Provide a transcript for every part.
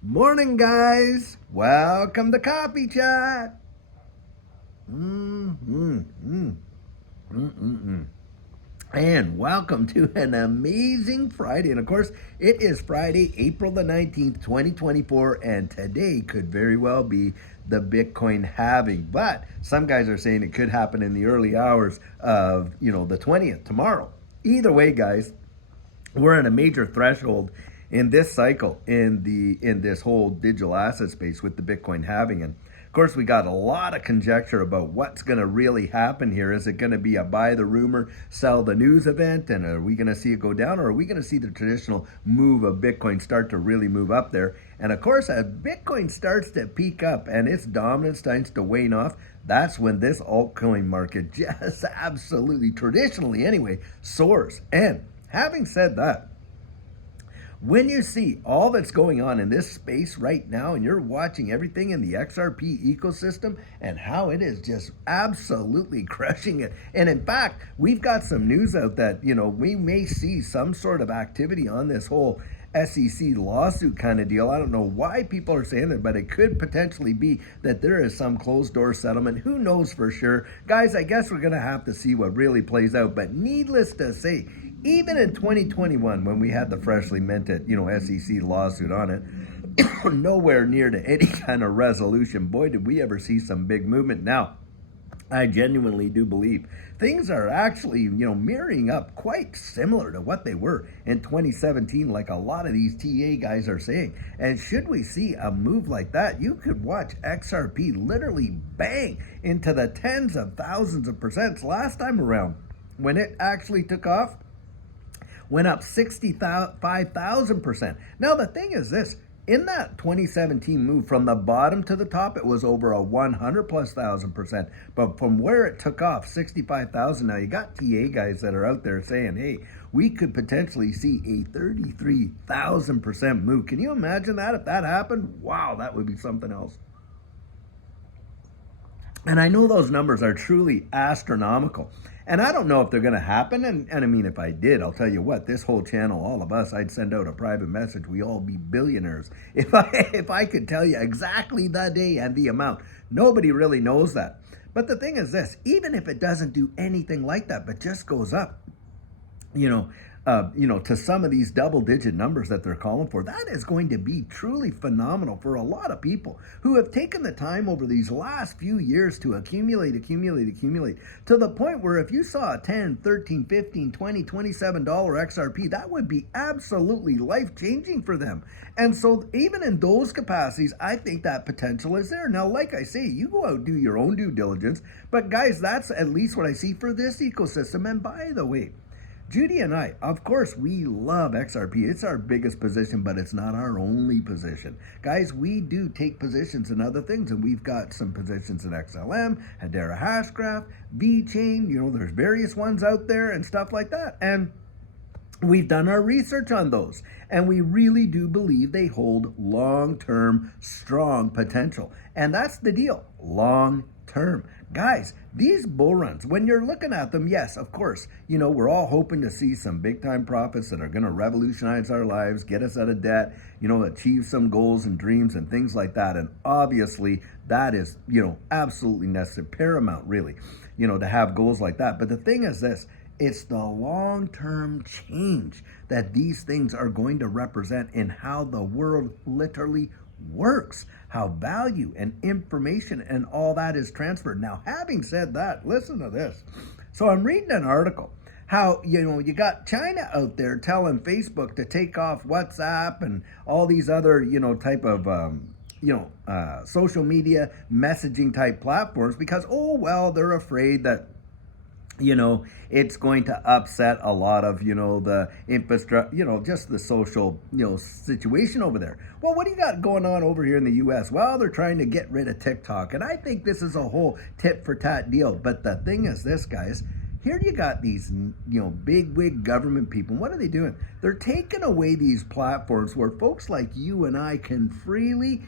Morning, guys. Welcome to Coffee Chat. Mm-mm-mm. And welcome to an amazing Friday. And of course, it is Friday, April the 19th, 2024. And today could very well be the Bitcoin halving. But some guys are saying it could happen in the early hours of, the 20th, tomorrow. Either way, guys, we're at a major threshold in this cycle in this whole digital asset space with the Bitcoin halving. And of course, we got a lot of conjecture about what's going to really happen here. Is it going to be a buy the rumor, sell the news event? And are we going to see it go down, or are we going to see the traditional move of Bitcoin start to really move up there? And of course, as Bitcoin starts to peak up and its dominance starts to wane off, that's when this altcoin market just absolutely, traditionally anyway, soars. And having said that, when you see all that's going on in this space right now and you're watching everything in the XRP ecosystem and how it is just absolutely crushing it. And in fact, we've got some news out that, we may see some sort of activity on this whole SEC lawsuit kind of deal. I don't know why people are saying that, but it could potentially be that there is some closed door settlement. Who knows for sure? Guys, I guess we're going to have to see what really plays out. But needless to say, even in 2021, when we had the freshly minted, SEC lawsuit on it, nowhere near to any kind of resolution. Boy, did we ever see some big movement. Now, I genuinely do believe things are actually, mirroring up quite similar to what they were in 2017, like a lot of these TA guys are saying. And should we see a move like that, you could watch XRP literally bang into the tens of thousands of percents last time around when it actually took off. Went up 65,000%. Now, the thing is this, in that 2017 move from the bottom to the top, it was over a 100 plus thousand%. But from where it took off, 65,000, now you got TA guys that are out there saying, hey, we could potentially see a 33,000% move. Can you imagine that if that happened? Wow, that would be something else. And I know those numbers are truly astronomical. And I don't know if they're going to happen. And I mean, if I did, I'll tell you what, this whole channel, all of us, I'd send out a private message. We all be billionaires. If I could tell you exactly the day and the amount, nobody really knows that. But the thing is this, even if it doesn't do anything like that, but just goes up, you know, to some of these double digit numbers that they're calling for, that is going to be truly phenomenal for a lot of people who have taken the time over these last few years to accumulate to the point where if you saw a 10, 13, 15, 20, $27 XRP, that would be absolutely life changing for them. And so even in those capacities, I think that potential is there. Now, like I say, you go out and do your own due diligence, but guys, that's at least what I see for this ecosystem. And by the way, Judy and I, of course, we love XRP. It's our biggest position, but it's not our only position. Guys, we do take positions in other things, and we've got some positions in XLM, Hedera Hashgraph, VeChain, there's various ones out there and stuff like that. And we've done our research on those, and we really do believe they hold long-term, strong potential. And that's the deal, long-term. Guys, these bull runs, when you're looking at them, yes, of course, we're all hoping to see some big-time profits that are going to revolutionize our lives, get us out of debt, achieve some goals and dreams and things like that. And obviously, that is, absolutely necessary, paramount, really, to have goals like that. But the thing is this, it's the long-term change that these things are going to represent in how the world literally works, how value and information and all that is transferred. Now, having said that, listen to this. So I'm reading an article how, you got China out there telling Facebook to take off WhatsApp and all these other, type of, social media messaging type platforms because, they're afraid that it's going to upset a lot of, the infrastructure, just the social, situation over there. Well, what do you got going on over here in the U.S.? Well, they're trying to get rid of TikTok. And I think this is a whole tit for tat deal. But the thing is this, guys, here you got these, big wig government people. What are they doing? They're taking away these platforms where folks like you and I can freely,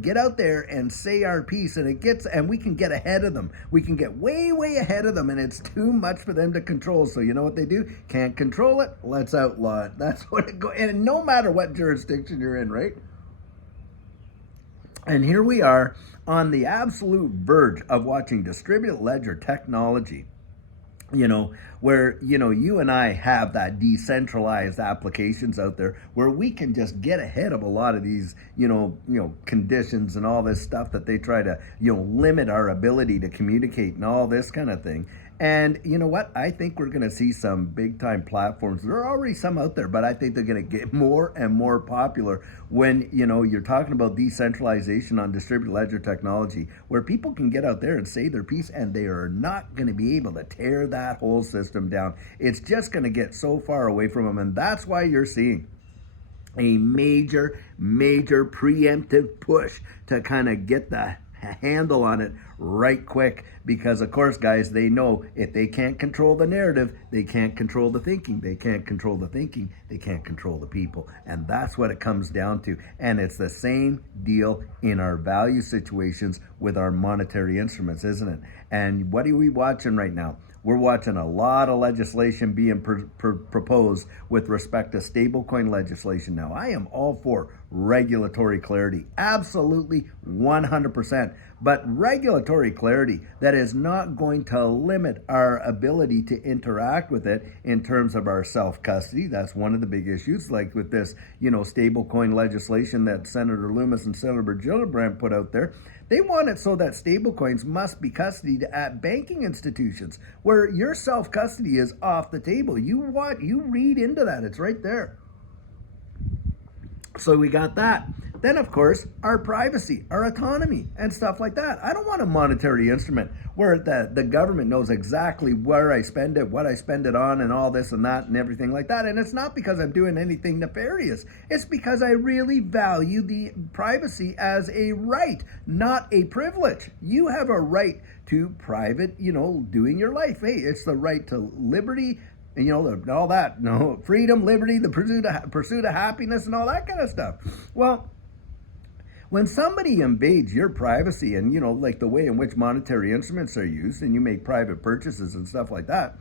get out there and say our piece, and we can get ahead of them. We can get way, way ahead of them, and it's too much for them to control. So you know what they do? Can't control it. Let's outlaw it. That's what it goes. And no matter what jurisdiction you're in, right? And here we are on the absolute verge of watching distributed ledger technology, where, you and I have that decentralized applications out there where we can just get ahead of a lot of these, conditions and all this stuff that they try to, limit our ability to communicate and all this kind of thing. And you know what? I think we're going to see some big time platforms. There are already some out there, but I think they're going to get more and more popular when, you're talking about decentralization on distributed ledger technology, where people can get out there and say their piece and they are not going to be able to tear that whole system down. It's just going to get so far away from them. And that's why you're seeing a major preemptive push to kind of get the handle on it right quick, because of course, guys, they know if they can't control the narrative, they can't control the thinking. They can't control the thinking, they can't control the people. And that's what it comes down to. And it's the same deal in our value situations with our monetary instruments, isn't it? And what are we watching right now? We're watching a lot of legislation being proposed with respect to stablecoin legislation now. I am all for regulatory clarity, absolutely 100%. But regulatory clarity that is not going to limit our ability to interact with it in terms of our self-custody. That's one of the big issues, like with this, stablecoin legislation that Senator Loomis and Senator Gillibrand put out there. They want it so that stablecoins must be custodied at banking institutions where your self-custody is off the table. You read into that. It's right there. So we got that. Then, of course, our privacy, our autonomy, and stuff like that. I don't want a monetary instrument where the government knows exactly where I spend it, what I spend it on, and all this and that and everything like that. And it's not because I'm doing anything nefarious. It's because I really value the privacy as a right, not a privilege. You have a right to private, doing your life. Hey, it's the right to liberty, and all that, freedom, liberty, the pursuit of happiness, and all that kind of stuff. Well, when somebody invades your privacy and, like the way in which monetary instruments are used, and you make private purchases and stuff like that,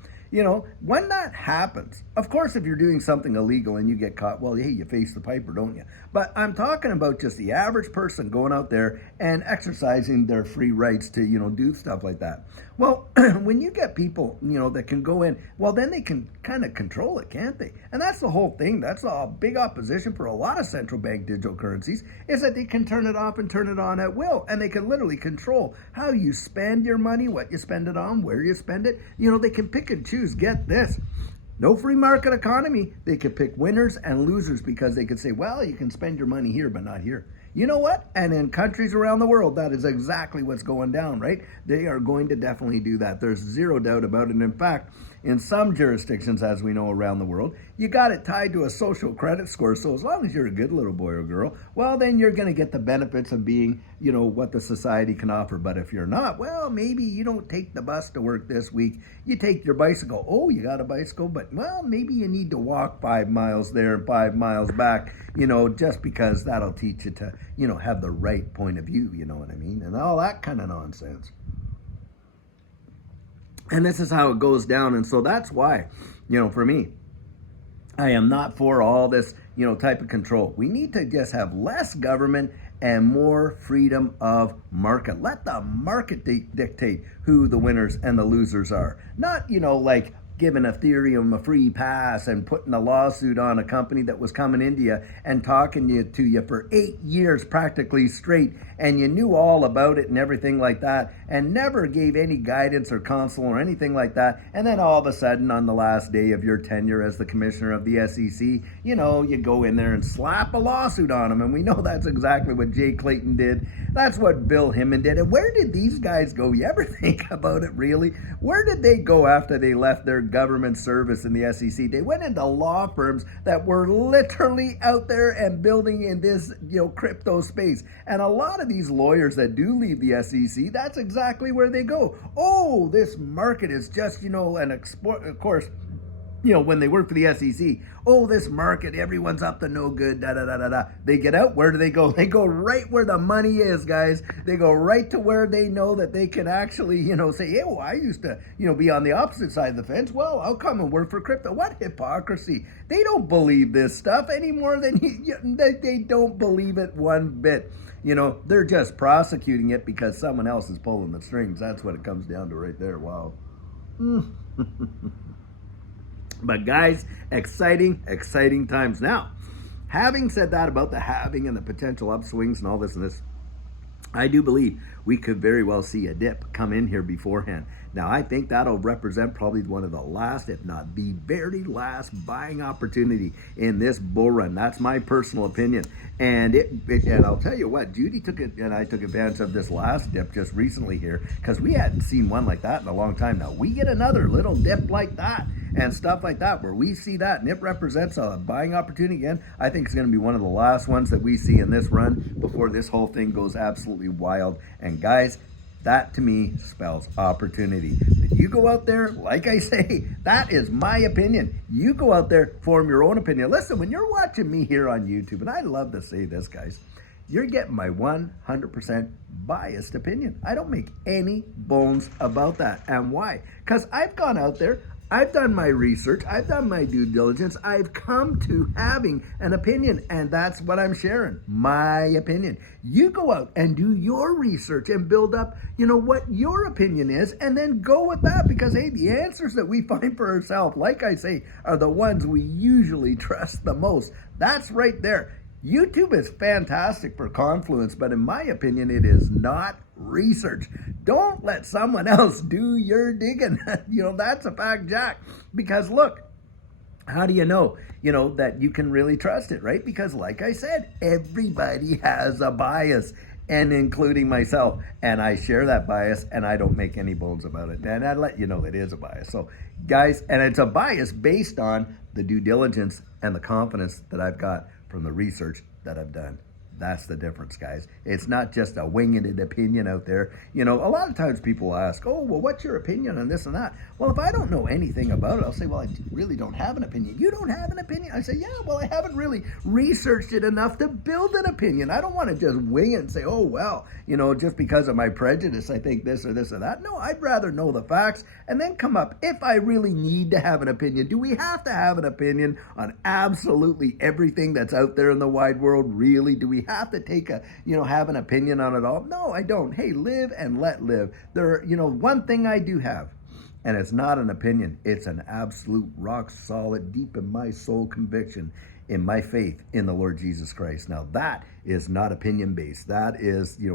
when that happens, of course, if you're doing something illegal and you get caught, well, hey, you face the piper, don't you? But I'm talking about just the average person going out there and exercising their free rights to, do stuff like that. Well, when you get people, that can go in, well, then they can kind of control it, can't they? And that's the whole thing. That's a big opposition for a lot of central bank digital currencies, is that they can turn it off and turn it on at will. And they can literally control how you spend your money, what you spend it on, where you spend it. They can pick and choose. Get this. No free market economy. They could pick winners and losers because they could say, well, you can spend your money here, but not here. You know what? And in countries around the world, that is exactly what's going down, right? They are going to definitely do that. There's zero doubt about it. In fact, in some jurisdictions, as we know around the world, you got it tied to a social credit score. So as long as you're a good little boy or girl, well, then you're going to get the benefits of being, what the society can offer. But if you're not, well, maybe you don't take the bus to work this week. You take your bicycle. Oh, you got a bicycle, but, well, maybe you need to walk 5 miles there and 5 miles back, just because that'll teach you to, have the right point of view, you know what I mean? And all that kind of nonsense. And this is how it goes down. And so that's why, for me, I am not for all this, type of control. We need to just have less government and more freedom of market. Let the market dictate who the winners and the losers are. Not, like giving Ethereum a free pass and putting a lawsuit on a company that was coming into you and talking to you for 8 years practically straight, and you knew all about it and everything like that, and never gave any guidance or counsel or anything like that. And then all of a sudden, on the last day of your tenure as the commissioner of the SEC, you go in there and slap a lawsuit on them. And we know that's exactly what Jay Clayton did. That's what Bill Hinman did. And where did these guys go? You ever think about it, really? Where did they go after they left their government service in the SEC? They went into law firms that were literally out there and building in this, crypto space. And a lot of these lawyers that do leave the SEC, that's exactly where they go. Oh, this market is just, of course, when they work for the SEC, oh, this market, everyone's up to no good, da da da da da. They get out, where do they go? They go right where the money is, guys. They go right to where they know that they can actually, say, hey, well, I used to, be on the opposite side of the fence. Well, I'll come and work for crypto. What hypocrisy. They don't believe this stuff any more than they don't believe it one bit. They're just prosecuting it because someone else is pulling the strings. That's what it comes down to right there. Wow. But guys, exciting times. Now, having said that about the halving and the potential upswings and all this and this, I do believe we could very well see a dip come in here beforehand. Now, I think that'll represent probably one of the last, if not the very last buying opportunity in this bull run. That's my personal opinion. And and I'll tell you what, Judy took it, and I took advantage of this last dip just recently here, because we hadn't seen one like that in a long time. Now, we get another little dip like that and stuff like that, where we see that, and it represents a buying opportunity again. I think it's going to be one of the last ones that we see in this run before this whole thing goes absolutely wild. And guys, that to me spells opportunity. If you go out there, like I say, that is my opinion. You go out there, form your own opinion. Listen, when you're watching me here on YouTube, and I love to say this, guys, you're getting my 100% biased opinion. I don't make any bones about that. And why? Because I've gone out there, I've done my research, I've done my due diligence, I've come to having an opinion, and that's what I'm sharing, my opinion. You go out and do your research and build up, what your opinion is, and then go with that, because, hey, the answers that we find for ourselves, like I say, are the ones we usually trust the most. That's right there. YouTube is fantastic for Confluence, but in my opinion, it is not research. Don't let someone else do your digging. That's a fact, Jack. Because look, how do you know, that you can really trust it, right? Because like I said, everybody has a bias, and including myself. And I share that bias, and I don't make any bones about it. And I let you know it is a bias. So guys, and it's a bias based on the due diligence and the confidence that I've got from the research that I've done. That's the difference, guys. It's not just a winged opinion out there. A lot of times people ask, oh, well, what's your opinion on this and that? Well, if I don't know anything about it, I'll say, well, I really don't have an opinion. You don't have an opinion? I say, yeah, well, I haven't really researched it enough to build an opinion. I don't want to just wing it and say, oh, well, just because of my prejudice, I think this or this or that. No, I'd rather know the facts and then come up. If I really need to have an opinion, do we have to have an opinion on absolutely everything that's out there in the wide world? Really? Do we have to take have an opinion on it all? No, I don't. Hey, live and let live. One thing I do have, and it's not an opinion, it's an absolute rock solid, deep in my soul conviction in my faith in the Lord Jesus Christ. Now that is not opinion based. That is, he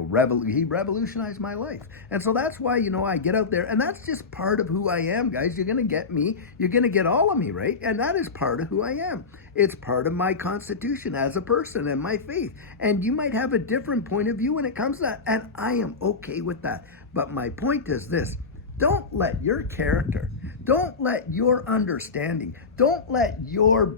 revolutionized my life. And so that's why, I get out there, and that's just part of who I am, guys. You're going to get me. You're going to get all of me, right? And that is part of who I am. It's part of my constitution as a person and my faith. And you might have a different point of view when it comes to that. And I am okay with that. But my point is this. Don't let your character, don't let your understanding, don't let your,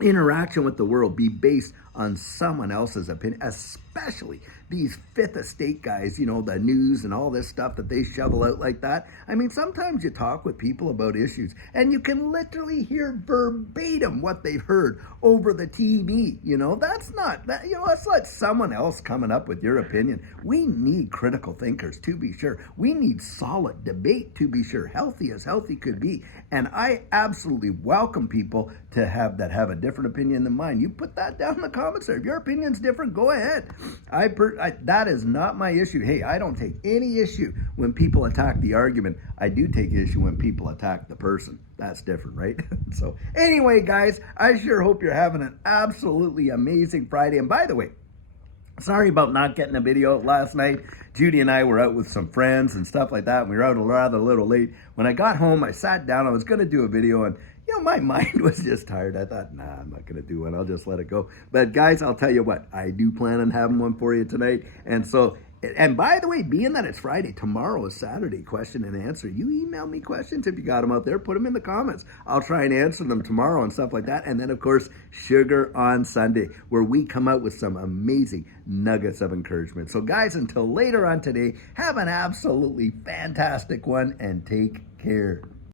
interaction with the world be based on someone else's opinion, especially these Fifth Estate guys, the news and all this stuff that they shovel out like that. I mean, sometimes you talk with people about issues and you can literally hear verbatim what they've heard over the TV. That's not that, let's let someone else coming up with your opinion. We need critical thinkers, to be sure. We need solid debate, to be sure. Healthy as healthy could be. And I absolutely welcome people to have a different opinion than mine. You put that down in the comments there. If your opinion's different, go ahead. That is not my issue. Hey, I don't take any issue when people attack the argument. I do take issue when people attack the person. That's different, right? So anyway, guys, I sure hope you're having an absolutely amazing Friday. And by the way, sorry about not getting a video last night. Judy and I were out with some friends and stuff like that. And we were out a little late. When I got home, I sat down. I was going to do a video, and my mind was just tired. I thought, nah, I'm not going to do one. I'll just let it go. But guys, I'll tell you what, I do plan on having one for you tonight. And by the way, being that it's Friday, tomorrow is Saturday, question and answer. You email me questions if you got them out there. Put them in the comments. I'll try and answer them tomorrow and stuff like that. And then, of course, Sugar on Sunday, where we come out with some amazing nuggets of encouragement. So, guys, until later on today, have an absolutely fantastic one and take care.